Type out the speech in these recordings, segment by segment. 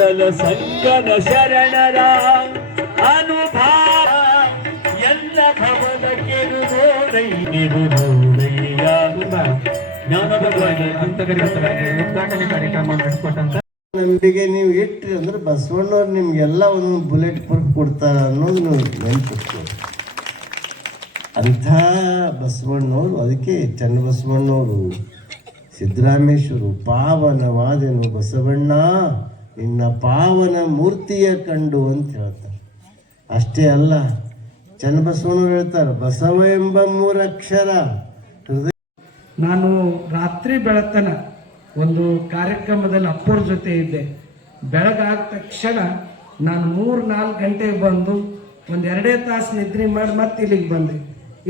ಕೂಡಲ ಸಂಗನ ಶರಣರ ಅನುಭಾವ ಎಲ್ಲ ಭವನ ಕೆರುನೋಡಯ್ಯ ಜ್ಞಾನದ ಉದ್ಘಾಟನೆ ಕಾರ್ಯಕ್ರಮ ನಡೆಸಿಕೊಟ್ಟಂತ ನಂಬಿಕೆ ನೀವು ಇಟ್ರಿ ಅಂದ್ರೆ ಬಸವಣ್ಣವ್ರು ನಿಮ್ಗೆಲ್ಲ ಒಂದೊಂದು ಬುಲೆಟ್ ಪ್ರೂಫ್ ಕೊಡ್ತಾರ ಅನ್ನೋದು ನೀವು ನೆನಪಿಟ್ಕೊಳ್ಳಿ. ಅಂಥ ಬಸವಣ್ಣವರು, ಅದಕ್ಕೆ ಚನ್ನಬಸವಣ್ಣವರು ಸಿದ್ದರಾಮೇಶ್ವರು ಪಾವನವಾದೆನು ಬಸವಣ್ಣ ನಿನ್ನ ಪಾವನ ಮೂರ್ತಿಯ ಕಂಡು ಅಂತ ಹೇಳ್ತಾರೆ. ಅಷ್ಟೇ ಅಲ್ಲ, ಚನ್ನಬಸವಣ್ಣವ್ರು ಹೇಳ್ತಾರೆ ಬಸವ ಎಂಬ ಮೂರಕ್ಷರ ಹೃದಯ. ನಾನು ರಾತ್ರಿ ಬೆಳತನ ಒಂದು ಕಾರ್ಯಕ್ರಮದಲ್ಲಿ ಅಪ್ಪರ ಜೊತೆ ಇದ್ದೆ. ಬೆಳಗಾದ ತಕ್ಷಣ ನಾನು 3-4 ಗಂಟೆಗೆ ಬಂದು ಒಂದು 2 ತಾಸು ನಿದ್ರೆ ಮಾಡಿ ಮತ್ತೆ ಇಲ್ಲಿಗೆ ಬಂದೆ.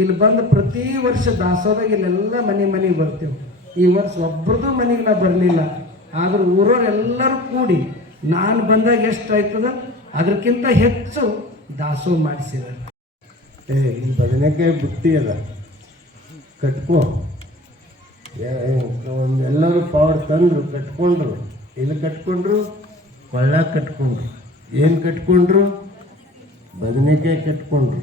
ಇಲ್ಲಿ ಬಂದು ಪ್ರತಿ ವರ್ಷ ದಾಸೋದಾಗ ಇಲ್ಲೆಲ್ಲ ಮನೆಗೆ ಬರ್ತೀವಿ. ಈ ವರ್ಷ ಒಬ್ರದ್ದು ಮನೆಗೆ ನಾ ಬರಲಿಲ್ಲ, ಆದ್ರೆ ಊರವರೆಲ್ಲರೂ ಕೂಡಿ ನಾನು ಬಂದಾಗ ಎಷ್ಟು ಆಯ್ತದ ಅದಕ್ಕಿಂತ ಹೆಚ್ಚು ದಾಸೋಹ ಮಾಡಿಸಿದ್ದಾರೆ. ಈ ಬದನೆಕಾಯಿ ಬುಟ್ಟಿ ಅದ ಕಟ್ಕೋ, ಎಲ್ಲರೂ ಪವರ್ ತಂದರು, ಕಟ್ಕೊಂಡ್ರು. ಇಲ್ಲಿ ಕಟ್ಕೊಂಡ್ರು, ಕೊಳ್ಳ ಕಟ್ಕೊಂಡ್ರು. ಏನು ಕಟ್ಕೊಂಡ್ರು? ಬದನೆಕಾಯಿ ಕಟ್ಕೊಂಡ್ರು.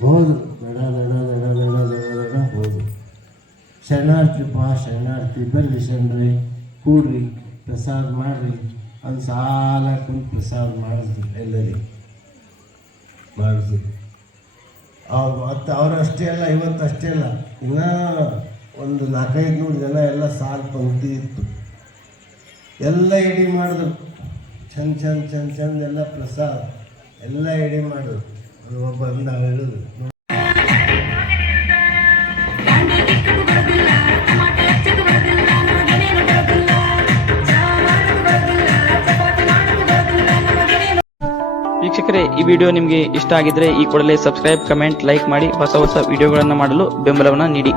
ಹೋದ್ರು, ದಡ ದಡ ದಡ ದಡ ದಡ ದಡ ಹೋದ್ರು. ಶರಣಾರ್ಥಿ ಶರಣಾರ್ಥಿ ಬರ್ರಿ ಶರಣರೇ, ಕೂಡ್ರಿ, ಪ್ರಸಾದ ಮಾಡ್ರಿ ಒಂದು ಸಾಲ ಕುಂತು ಪ್ರಸಾದ ಮಾಡಿದ್ವಿ. ಎಲ್ಲರಿಗೆ ಮಾಡಿದ್ವಿ. ಮತ್ತು ಅವರಷ್ಟೇ ಅಲ್ಲ, ಇವತ್ತು ಅಷ್ಟೇ ಅಲ್ಲ, ಇನ್ನೂ ಒಂದು 400-500 ಜನ ಎಲ್ಲ ಸಾಲು ಪಂಕ್ತಿ ಇತ್ತು. ಎಲ್ಲ ಎಡೆ ಮಾಡಿದ್ರು, ಚಂದ ಎಲ್ಲ ಪ್ರಸಾದ ಎಲ್ಲ ಎಡೆ ಮಾಡಿದ್ರು. ಬಂದು ನಾವು ಹೇಳಿದ್ರು, ವೀಕ್ಷಕರೇ, ಈ ವಿಡಿಯೋ ನಿಮಗೆ ಇಷ್ಟ ಆಗಿದ್ರೆ ಈ ಕೂಡಲೇ ಸಬ್ಸ್ಕ್ರೈಬ್, ಕಮೆಂಟ್, ಲೈಕ್ ಮಾಡಿ ಹೊಸ ವಿಡಿಯೋಗಳನ್ನು ಮಾಡಲು ಬೆಂಬಲವನ್ನು ನೀಡಿ.